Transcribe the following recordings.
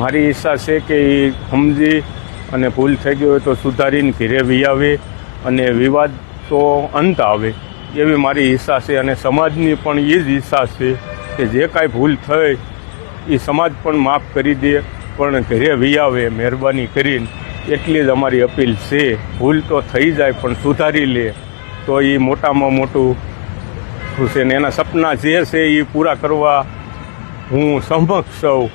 મારી ઈચ્છા છે કે એ સમજી અને ભૂલ થઈ ગઈ હોય તો સુધારીને ઘરે વી આવે અને વિવાદ તો અંત આવે એવી મારી ઈચ્છા છે. અને સમાજની પણ એ જ ઈચ્છા છે કે જે કાંઈ ભૂલ થઈ એ સમાજ પણ માફ કરી દે, પણ ઘરે વી આવે મહેરબાની કરીને. એટલી જ અમારી અપીલ છે. ભૂલ તો થઈ જાય પણ સુધારી લે તો એ મોટામાં મોટું છે ને એના સપના જે છે એ પૂરા કરવા હું સમક્ષ છું.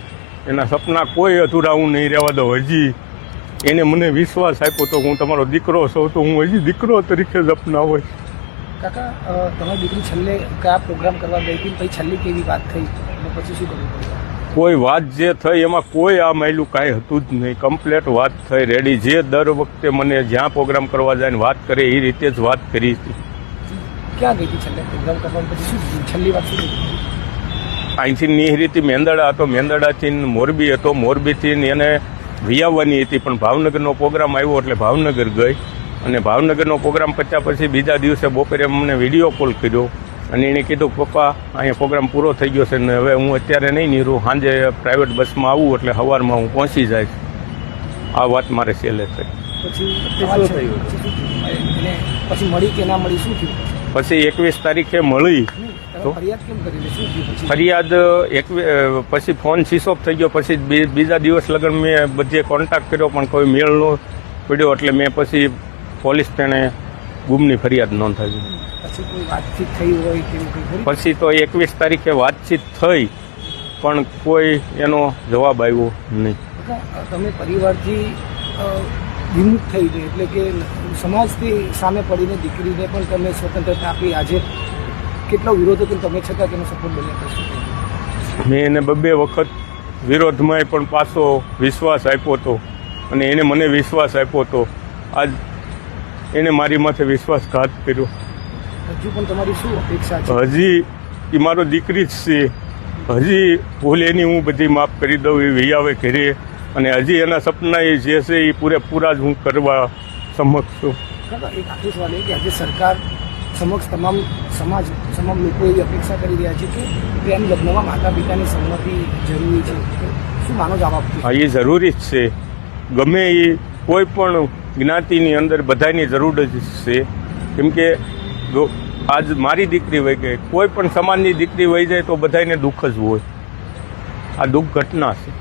એના સપના કોઈ અધૂરા હું નહીં રહેવા દઉં. હજી એને મને વિશ્વાસ આપ્યો તો હું તમારો દીકરો છું તો હું હજી દીકરો તરીકે જ અપનાવું. કાકા, તમારી દીકરી છેલ્લે કયા પ્રોગ્રામ કરવા ગઈ હતી, પછી છેલ્લી કેવી વાત થઈ અને પછી શું કરવું પડ્યું? કોઈ વાત જે થઈ એમાં કોઈ આ મહિલું કાંઈ હતું જ નહીં. કમ્પ્લેટ વાત થઈ રેડી. જે દર વખતે મને જ્યાં પ્રોગ્રામ કરવા જાય ને વાત કરે એ રીતે જ વાત કરી હતી. ક્યાં ગઈ હતી છેલ્લે પ્રોગ્રામ કરવા? પછી શું છેલ્લી વાત શું? અહીંથી નિહરીથી મેંદરડા હતો, મેંદરડાથી મોરબી હતો, મોરબીથી એને વિયાવવાની હતી પણ ભાવનગરનો પ્રોગ્રામ આવ્યો એટલે ભાવનગર ગઈ. અને ભાવનગરનો પ્રોગ્રામ પત્યા પછી બીજા દિવસે બપોરે અમને વિડીયો કોલ કર્યો અને એણે કીધું પપ્પા અહીંયા પ્રોગ્રામ પૂરો થઈ ગયો છે ને હવે હું અત્યારે નહીં નીરું, સાંજે પ્રાઇવેટ બસમાં આવું એટલે સવારમાં હું પહોંચી જઈશ. આ વાત મારે છેલ્લે થઈ. પછી મળી કે ના મળી, શું થયું? પછી 21 તારીખે મળી. ફરિયાદ કેમ કરી? શું થયું? ફરિયાદ પછી ફોન સ્વિચ ઓફ થઈ ગયો. પછી બીજા દિવસ લગન મેં બધે કોન્ટેક્ટ કર્યો પણ કોઈ મેળ ન પડ્યો એટલે મેં પછી પોલીસ તેને ગુમની ફરિયાદ નોંધાવી. પછી કોઈ વાતચીત થઈ હોય કેવું? પછી તો 21 તારીખે વાતચીત થઈ પણ કોઈ એનો જવાબ આવ્યો નહીં. તમે પરિવારથી વિમુખ થઈ ગઈ એટલે કે સમાજથી સામે પડીને દીકરીને પણ તમે સ્વતંત્રતા આપી. આજે કેટલો વિરોધ હતો તમે છતાં તેનો સપોર્ટ બન્યા કરશો? મેં એને 2 વખત વિરોધમાં પણ પાછો વિશ્વાસ આપ્યો હતો અને એને મને વિશ્વાસ આપ્યો હતો. આજ એને મારી માથે વિશ્વાસઘાત કર્યો. હજુ પણ તમારી શું અપેક્ષા છે? હજી એ મારો દીકરી જ છે. હજી ભૂલ એની હું બધી માફ કરી દઉં એ વી આવે ઘરે અને હજી એના સપના એ જે છે એ પૂરેપૂરા જ હું કરવા સમક્ષ છું. એક આખી સવાલ એ કે આજે સરકાર સમક્ષ તમામ લોકો એવી અપેક્ષા કરી રહ્યા છે કે પ્રેમ લગ્નમાં માતા પિતાની સંમતિ જરૂરી છે. શું માનો જવાબ? હા, એ જરૂરી જ છે. ગમે એ કોઈ પણ જ્ઞાતિની અંદર બધાની જરૂર જ છે. કેમ કે આજ મારી દીકરી વહી ગઈ, કોઈ પણ સમાજની દીકરી વહી જાય તો બધાને દુઃખ જ હોય. આ દુઃખ ઘટના છે.